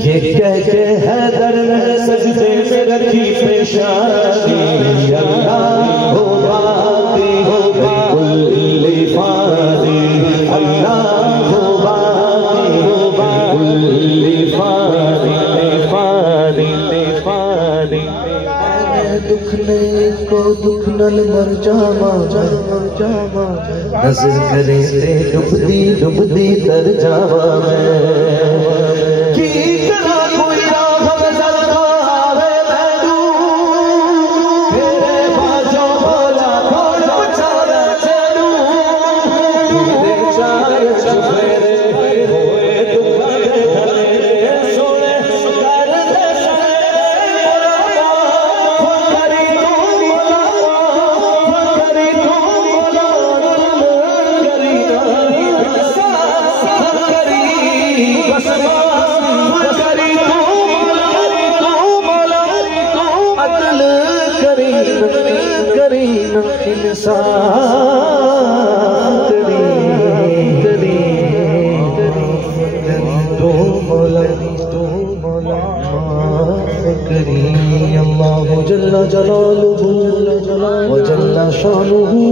ये कह के हैदर ने सजदे में रखी पेशानी अल्लाह हो बाकी हो कुल्ली फानी अल्लाह हो बाकी हो कुल्ली फानी फानी फानी दुखने को दुख नल मर जामा जामा नजर करे ते डुबदी तर जावा मैं अल्लाह जल्ला जलालुहु व जल्ला शानुहु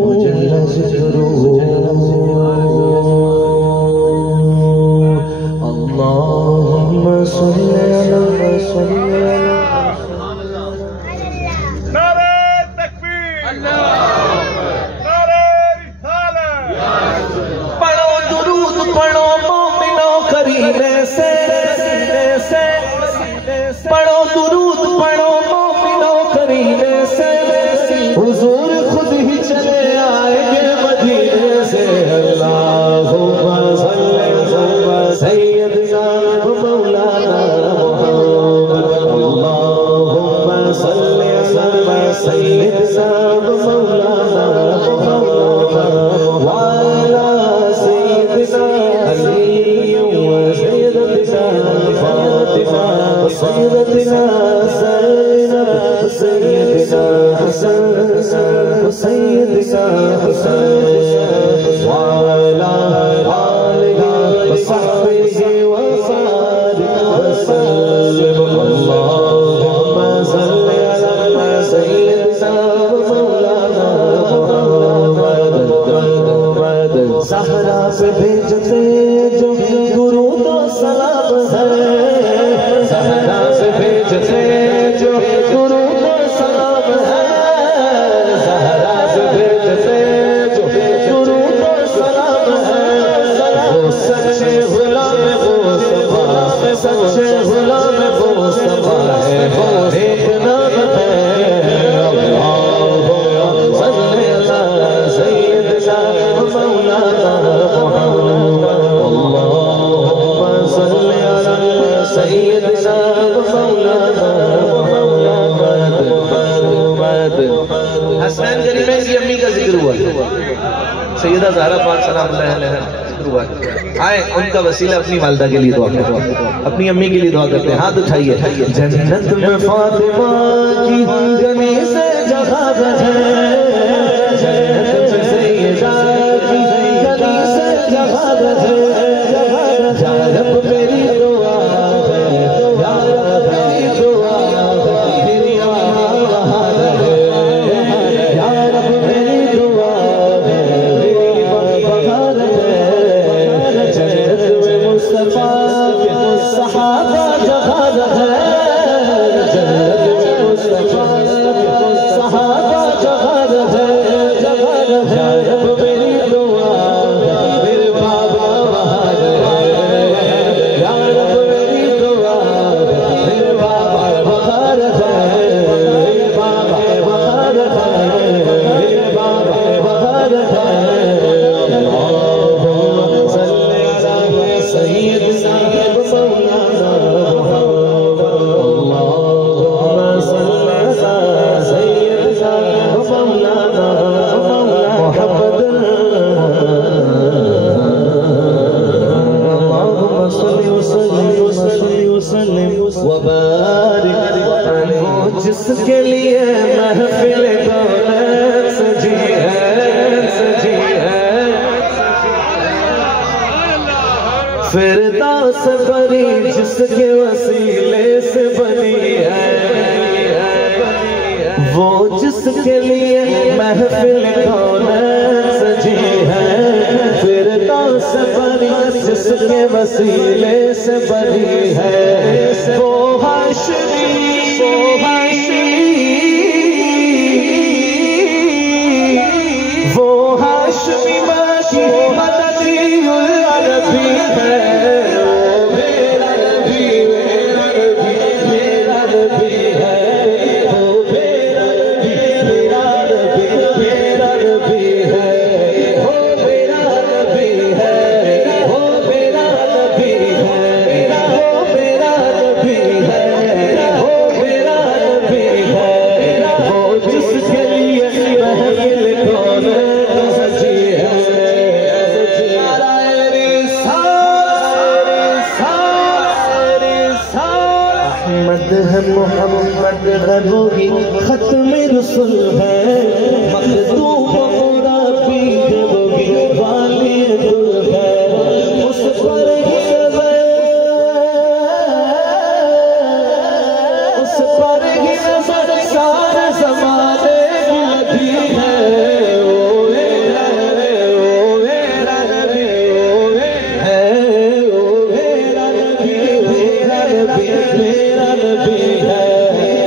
व जल्ला ज़िक्रुहु अल्लाहुम्मा सल्ली अला नारे तकबीर नारे रिसालत पढ़ो दुरूद पढ़ो मोमिनो करीने से पढ़ो दुरूद पढ़ो मोमिनो करीने से हुजूर खुद ही चले आएंगे मदीने से अल्लाहुम्मा सल्ली अला सय्यदना मौलाना मुहम्मद अल्लाहुम्मा सल्ली अला सय्यदना मौलाना मुहम्मद व अला सय्यदना अली व सय्यदना फातिमा सय्यदना ज़ैनब सय्यदना हसन सय्यदना हुसैन व अला आलिहि व सहबिहि व सल्लिम अल्लाहुम्मा सल्ली अला सय्यदना मौलाना मुहम्मद सहरा पे भेजते जो दुरूद व सलाम है सहरा से भेजते जो दुरूद व सलाम है सहरा से भेजते जो दुरूद व सलाम है वो सच्चे गुलाम मुस्तफा सच्चे गुलाम मुस्तफा है वो एक नाम है अल्लाहुम्मा सल्ली अला सय्यदना मौलाना मुहम्मद अल्लाहुम्मा सल्ली अला सैयदना मौलाना हसनैन करीमैन की अम्मी का जिक्र हुआ, सैयदा ज़हरा पाक सलामुल्लाह अलैहा जिक्र हुआ। आए उनका वसीला अपनी वालिदा के लिए दुआ करते हैं, अपनी अम्मी के लिए दुआ करते हैं। हाथ उठाइए। जन्नत में फातिमा की गली से जगह है, जन्नत में सैयदा की गली से जगह है। या रब मेरी दुआ है, या रब मेरी दुआ है, मेरी आमा बहार है। या रब मेरी दुआ है, मेरी बहार है। जन्नत में मुस्तफा के सहाबा जगह है, जन्नत में मुस्तफा के सहाबा जगह है। या रब मेरी दुआ है, मेरे बाबा बहार है। या रब मेरी दुआ है, मेरे बाबा बहार है। मेरे बाबा बहार है, मेरे बाबा बहार है। अल्लाहुम्मा सल्ली अला सय्यिदना मौलाना अल्लाहुम्मा सल्ली अला सय्यिदना मौलाना मुहम्मद अल्लाहुम्मा सल्ली वसल्लिम वबारिक अलैहि। जिसके लिए महफिल दौलत सजी है, सजी है। फिरदौस बरी जिसके वसीले से बनी है, वो जिसके लिए महफिल दौलत सजी है। फिरदौस बरी जिसके वसीले से बनी है, वो हाशमी, वो हाशमी, वो हाशमी माशी मदनी अरबी है। वो मेरा नबी, मेरा नबी, मेरा नबी है। वो मेरा नबी, मेरा नबी, मेरा नबी है। वो मेरा नबी है, वो मेरा नबी है। वो मेरा नबी है, वो मेरा नबी है। वो जिसके लिए महफिल दौलत सजी है। अहमद है मोहम्मद गनोगी खत्म रसूल है। मखदूम पूरा पीर होगी वाली दुल है। उस पर ही नजर, उस पर ही नजर सारे ज़माने की लगी है। ओ मेरा नबी, ओ है, ओ मेरा नबी, मेरा नबी, मेरा नबी है।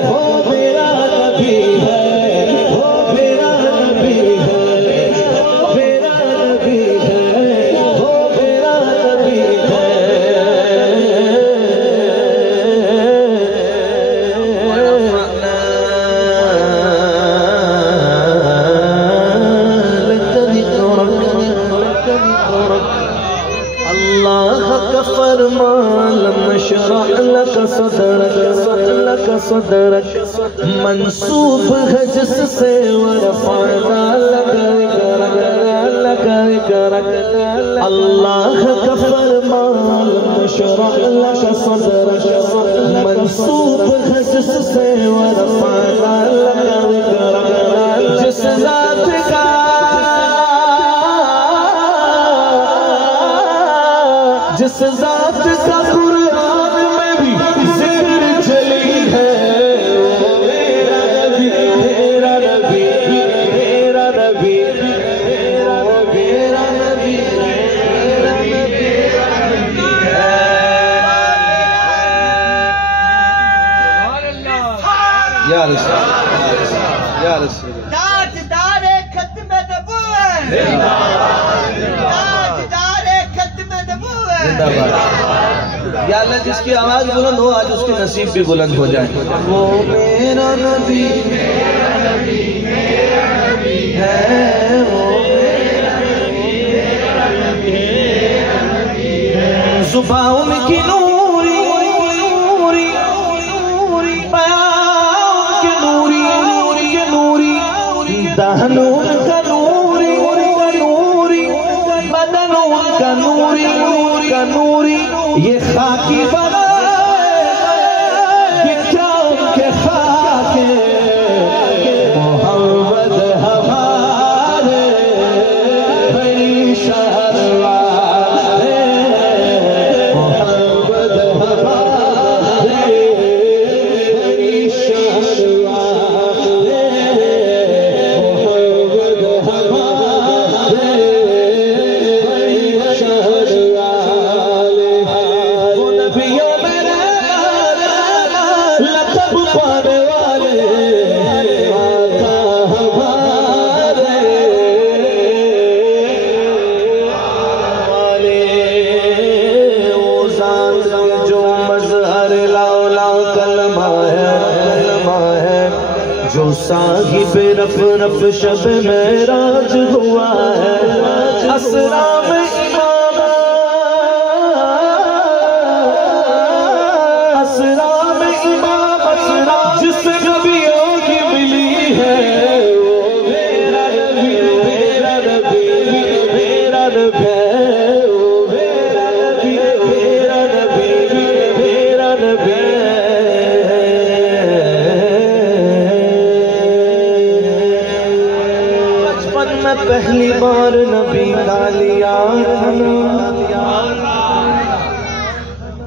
वो मेरा नबी है, वो मेरा नबी है। वो मेरा नबी है, वो मेरा नबी है। अल्लाह का फरमान नशरह लक सदरक, लक सदरक मंसूब है जिससे वरफ़अना लक ज़िक्रक, लक ज़िक्रक। अल्लाह का फरमान नशरह लक सदरक मंसूब है जिससे वरफ़अना लक ज़िक्रक। जिस ज़ात का, जिस ज़ात का कुरान में भी जिक्र चली है। वो मेरा नबी, मेरा नबी, मेरा नबी, मेरा नबी, मेरा नबी, मेरा नबी है। या रसूल, या रसूल। ताजदारे खत्म नबूवत, ताजदारे खत्म नबूवत। जिंदाबाद। या अल्लाह जिसकी आवाज बुलंद हो आज उसके नसीब भी बुलंद हो जाए। वो मेरा नबी, मेरा नबी, मेरा नबी है। वो मेरा नबी, मेरा नबी, मेरा नबी है। जुबान की नूरी रहनून का नूरी नूरी बदनून का नूरी ये खाकी बना क्या उनके खाके मोहम्मद हमारे बड़ी शहर वाले मोहम्मद हमारे बड़ी शहर वाले मोहम्मद हमारे बड़ी शहर वाले वो नबियों में लक़ब पाने वाले आका हमारे वाले वो ज़ात जो मज़हर लाला कलमा है जो साहिब रफ रफ शब मेराज हुआ है असरा में जिससे नबियों की मिली है वो मेरा नबी मेरा नबी मेरा नबी वो मेरा नबी मेरा नबी मेरा नबी बचपन में पहली बार नबी का लिया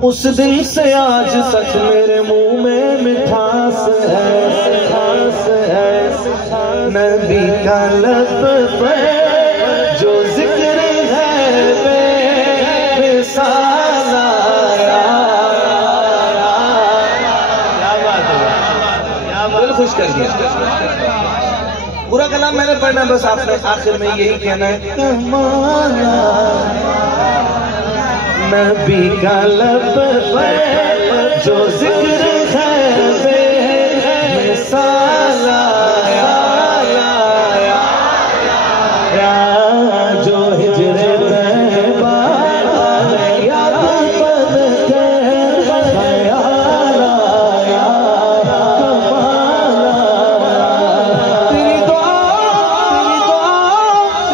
उस दिन से आज तक मेरे मुंह में मिठास है नबी का लब पे जो जिक्र है बेमिसाल आया। क्या बात है, दिल खुश कर दिया। पूरा कलाम मैंने पढ़ना, बस आपने आखिर में यही कहना है कमाना नबी का लब पे जो जिक्र है बेमिसाल आया जो हिजरे तैयबा याद बन के ख्याल आया कमाल आया तेरी दुआ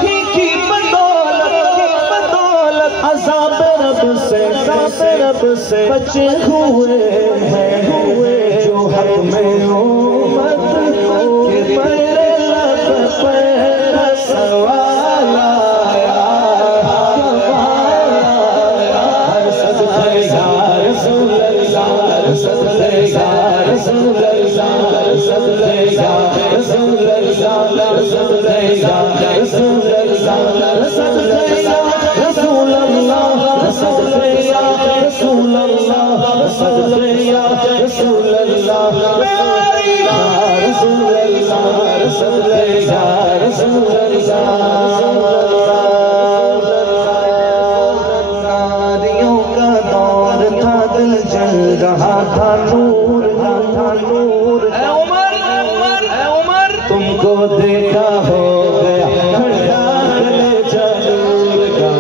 की बदौलत अज़ाब रब से बचे हुए हैं जो हक में उम्मत के मेरे लब पे सवाल आया कमाल आया हर सदक़े या रसूल अल्लाह सदक़े या रसूल अल्लाह सदक़े या रसूल अल्लाह सदक़े या रसूल अल्लाह सदक़े या रसूल अल्लाह सदक़े या रसूल अल्लाह सदक़े या रसूल अल्लाह या रसूल अल्लाह सदक़े या रसूल अल्लाह। नारियों का दौर था दिल जल रहा था नूर ऐ उमर तुमको देखा हो गया ठंडा गले जरूर का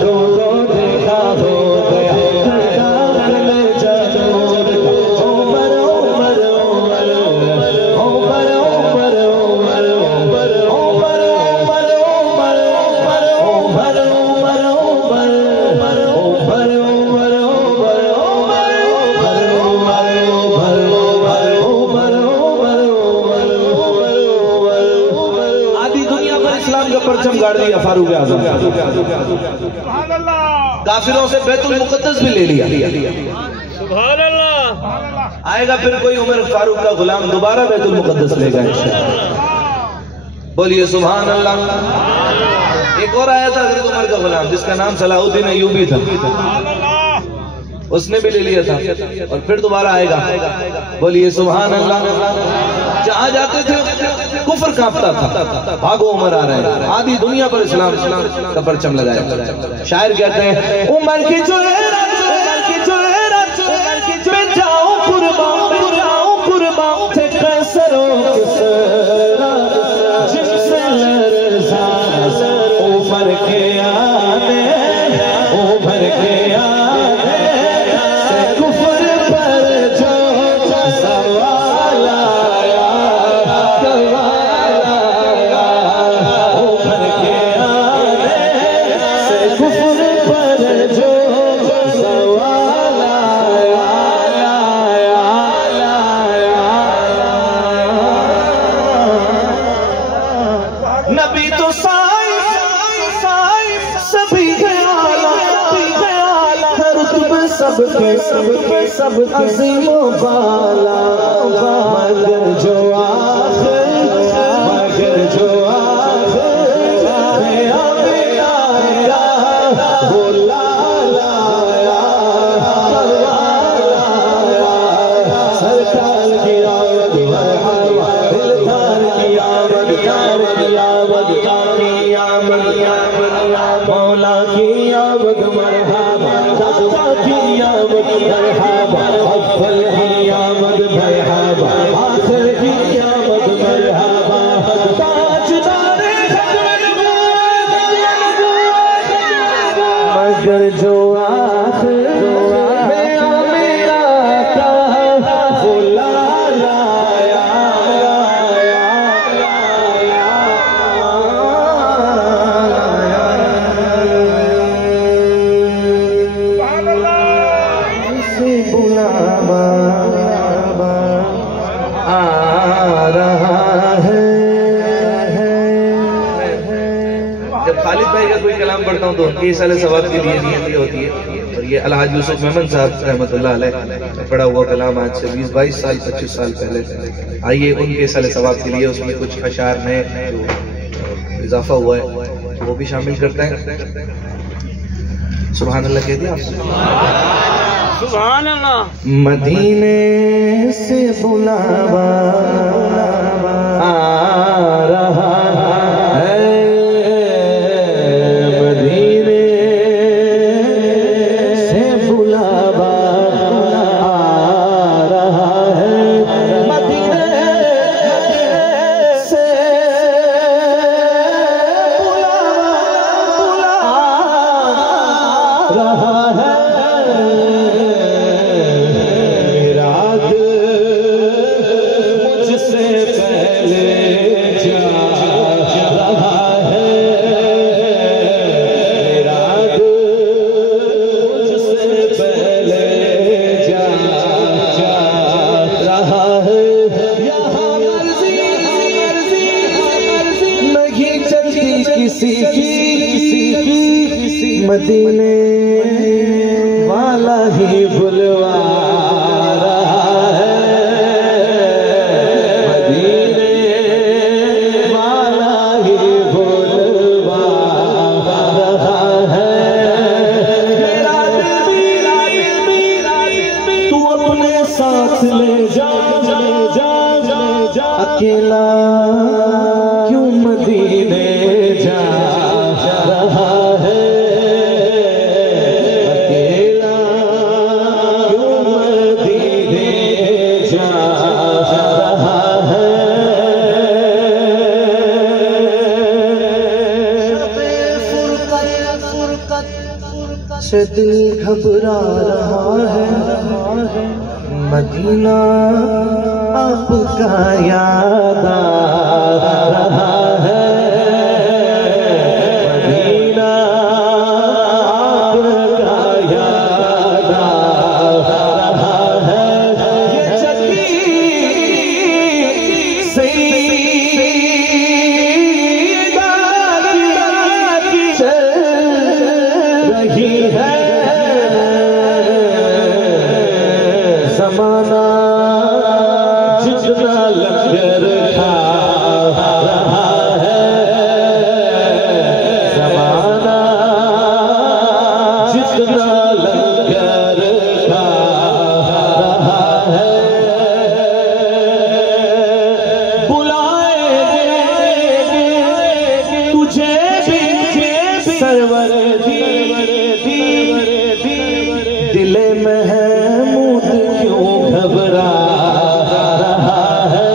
तुमको देखा हो गया ठंडा गले जरूर का उमर उमर उमर उमर उमर उमर उमर उमर उमर उमर उमर उमर उमर उमर उमर आधी दुनिया पर इस्लाम का परचम गाड़ दिया फारूक आज़म। सुभान अल्लाह। काफिरों से बैतुल मुक़द्दस भी ले लिया। सुभान अल्लाह। आएगा फिर कोई उमर फारूक का गुलाम दोबारा बैतुल मुक़द्दस लेगा इंशाअल्लाह। बोलिए सुभान अल्लाह। एक और आया था हज़रत उमर का गुलाम जिसका नाम सलाहुद्दीन अय्यूबी था, उसने भी ले लिया था और फिर दोबारा आएगा। बोलिए सुभान अल्लाह। जहाँ जाते थे कुफ्र कांपता था, भागो उमर आ रहे हैं। आधी दुनिया पर इस्लाम का परचम लगाया। शायर कहते हैं उमर की जो है मैं जाऊं कुर्बान थे कैसरों जिनसे लरज़ा उमर के आने से कुफ्र पर जो सवाल आया सबके अज़ीमों वाला मगर जो मौला की आमद मरहबा, दादा की आमद मरहबा, अव्वल की आमद मरहबा, आखिर की आमद मरहबा, ताजदारे मगर जो आखिर कलाम पढ़ता हूँ तो उनके साले सवाब के लिए नियत ये होती है। और ये अलहाज यूसुफ मेमन साहब रहमतुल्लाह अलैह पढ़ा हुआ कलाम आज से 20-22 साल 25 साल पहले। आइए उनके साले सवाब के लिए उसमें कुछ अशार नए जो इजाफा हुआ है वो भी शामिल करते हैं। सुभान अल्लाह कह दिया आपने? सुभान अल्लाह। मदीने से बुलावा आ रहा है, मदीने से बुलावा आ रहा है, मदीने से बुलावा आ रहा है। मदीने वाला ही बुलवा रहा है, मदीने वाला ही बुलवा रहा है। मेरा तू अपने साथ ले जा, अकेला क्यों मदीने जा रहा है, से दिल घबरा रहा है, मदीना आपका याद आ रहा है, मदीना आपका याद आ रहा है। ये चली चल रही है, ज़माना जितना लंगर खा रहा है, ज़माना जितना लंगर खा रहा है। बुलाएंगे तुझे भी सरवर दिले महमूद क्यों घबरा रहा है,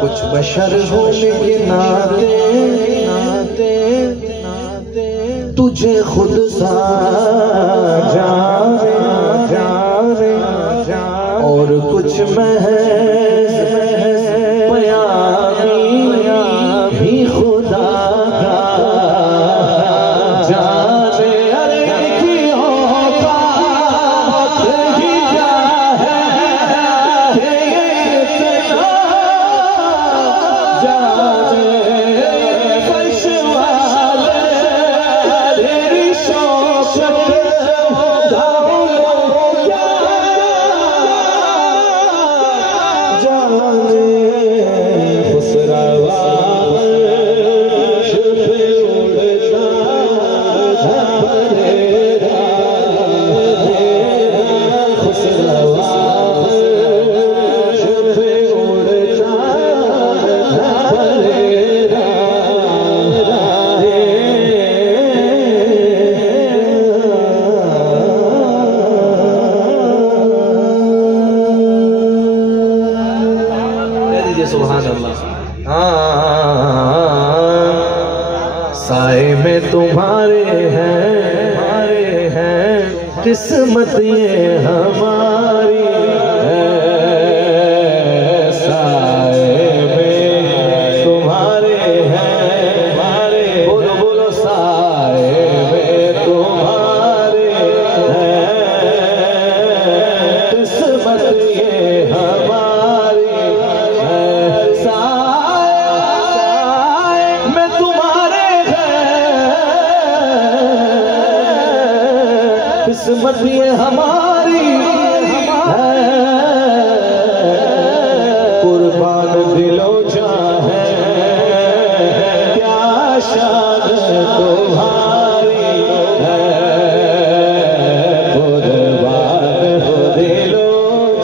कुछ बशर होने के नाते तुझे खुद सा जाने और कुछ महज बयानी भी खुदा का जाने। अरे की औकात ही क्या है जाने फर्श वाले तेरी शौकत जाने खुसरवा सुभान अल्लाह। साए में तुम्हारे हैं किस्मत ये हमारी है। साए में तुम्हारे हैं बोलो बोलो साए में तुम्हारे हैं किस्मत ये हमारी में तुम्हारे हैं किस्मत ये हमारी है। कुर्बान दिलो चाहे क्या शान तुम्हारी है। कुर्बान दिलो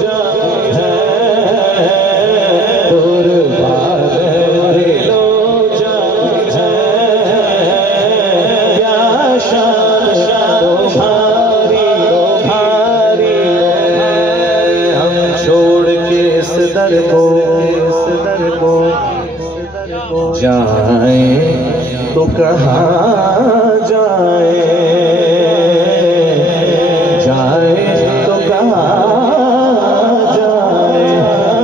चाहे कुर्बान दिलो चाहे क्या शान तुम्हारी हम छोड़ के इस दर को जाए तो कहाँ जाए तो कहाँ जाए।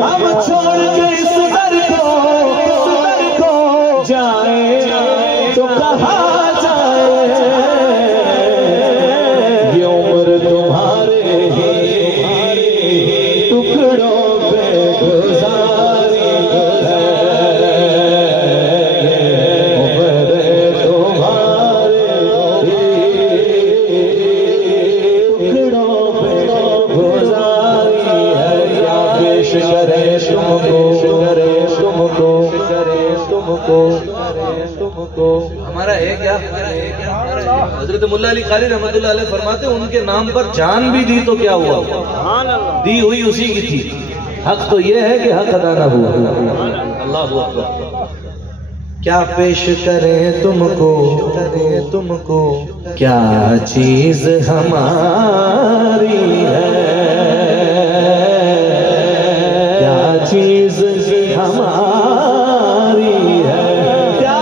हम छोड़ के इस दर को जाए तो कहाँ जाए। ये उम्र तुम्हारे ही टुकड़ों पे गुजारी है। उम्र तुम्हारे ही टुकड़ों पे गुजारी है। या पेश करे तुमको हमारा है क्या। हजरत मुल्ला अली कारी रहमतुल्लाह अलैह फरमाते उनके नाम पर जान भी दी तो क्या हुआ, दी हुई उसी की थी। हक तो ये है कि हक अदा ना हुआ। अल्लाह अकबर। क्या पेश करें तुमको क्या चीज हमारी है। क्या चीज हमारी है। क्या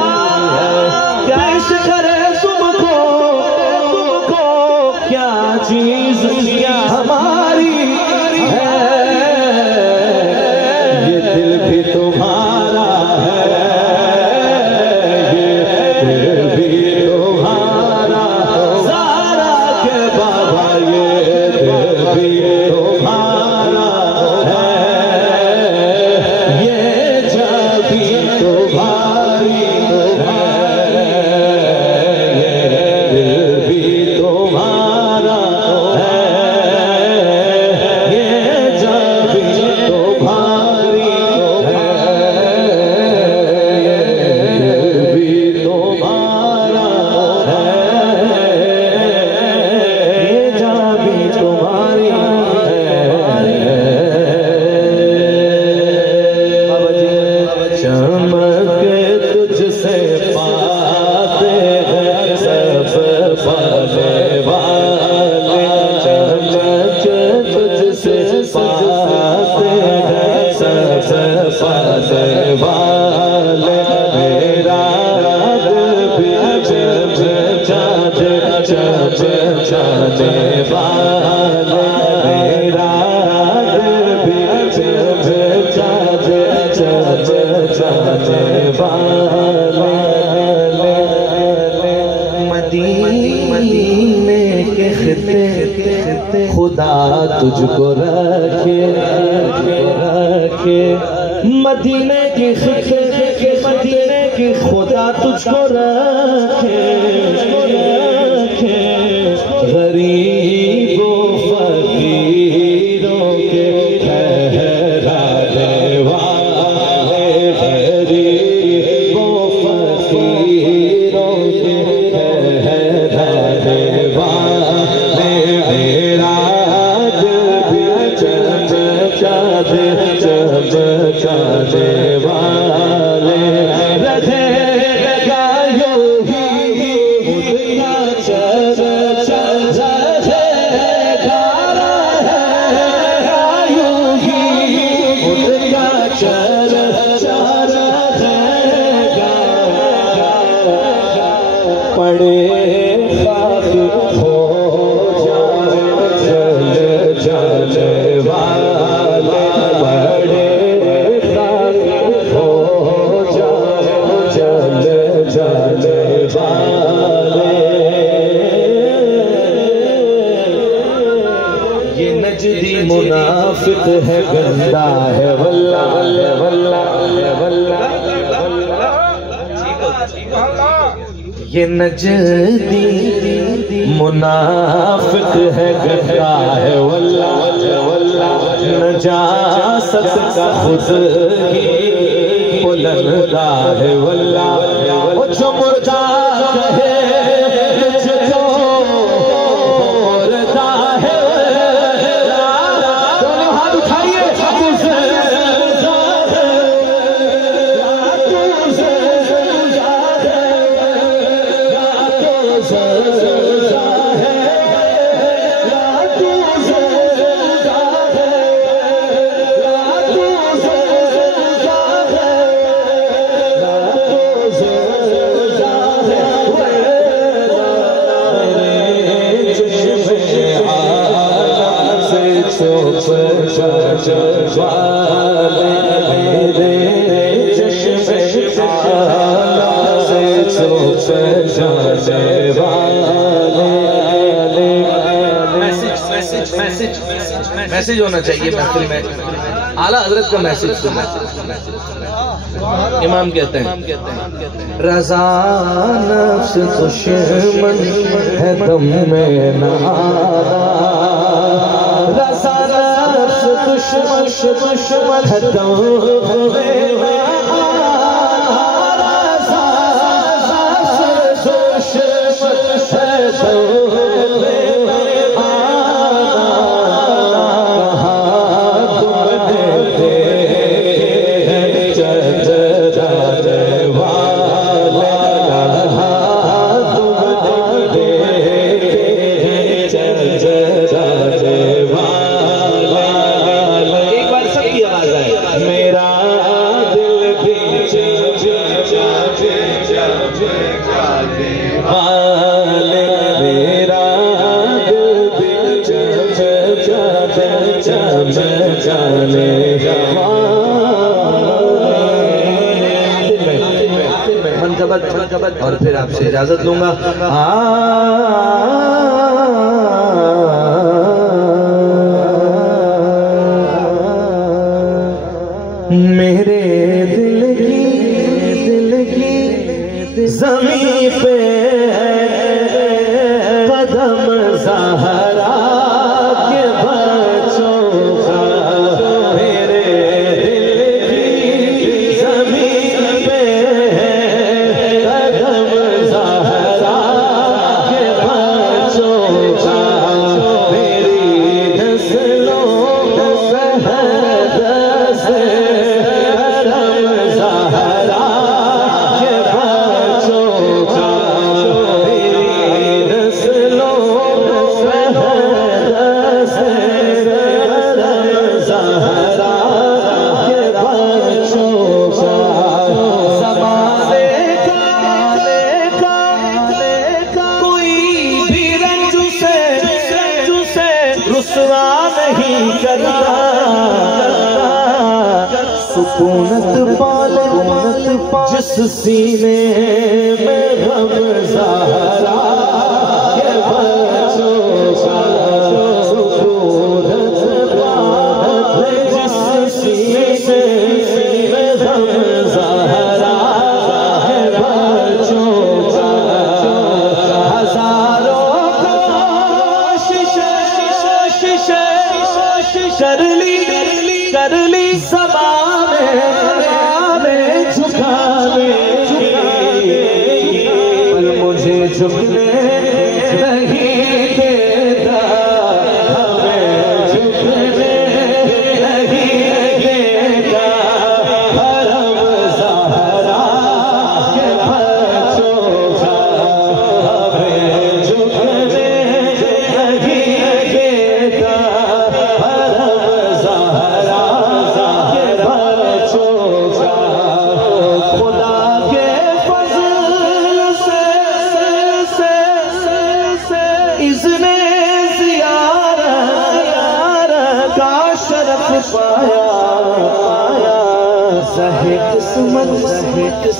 पेश करें तुमको क्या चीज हमारी है। ये दिल भी तुम्हारा है। ये दिल भी तुम्हारा ज़ारा के बाबा। ये दिल भी तुम्हारा है। ये जब भी तुम्हारी है। ये दिल भी तुम्हारा है। जाने वाले मेरा दिल भी जाने वाले मदीने के खिते खुदा तुझको रखे मदीने के खिते मदीने के खुदा तुझको रखे गरीबों फकीरों के ठहराने वाले गरीबों फकीरों के ठहराने वाले मेरा दिल भी चमकाने वाले रहेगा योगी उनका चर्चा रहेगा योगी उनका चर्चा रहेगा पड़े खाक हो जाने वाले बड़े खाक हो जाने वाले ये नजदी मुनाफिक है गंदा है वल्ला वल्ला वल्ला ये नजदी मुनाफिक है गंदा है वल्ला वल्ला नजासत का खुद ही बुलंदा है वल्ला वो जो मुर्दा है मुझको मुर्दा है दोनों हाथ उठाइए मैसेज होना चाहिए महफिल में आला हजरत का मैसेज सुनना। इमाम कहते हैं रज़ा नफ्स दुश्मन है दम में ना रज़ा नफ्स दुश्मन है दम में और फिर आपसे इजाजत लूंगा। मेरे दिल की ज़मीं पे कदम ज़हरा के बच्चों का मेरे दिल की ज़मीं पे कदम ज़हरा के सिवा नहीं करता, सुकूनत पाले जिस सीने में गम ज़हरा के बच्चों का, सुकूनत पाले जिस सीने में गम ज़हरा के बच्चों का, हजारों कोशिश कर ली ज़माने झुकाने की, पर मुझे झुकने नहीं देता, हमें झुकने नहीं देता, हरम ज़हरा के बच्चों का, हमें झुकने नहीं देता, हरम ज़हरा के बच्चों का। खुदा के फज़ल से इज़्ने ज़ियारत का शरफ पाया, ज़हे किस्मत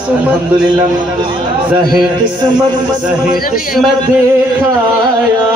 अल्हम्दुलिल्लाह, ज़हे किस्मत में देखाया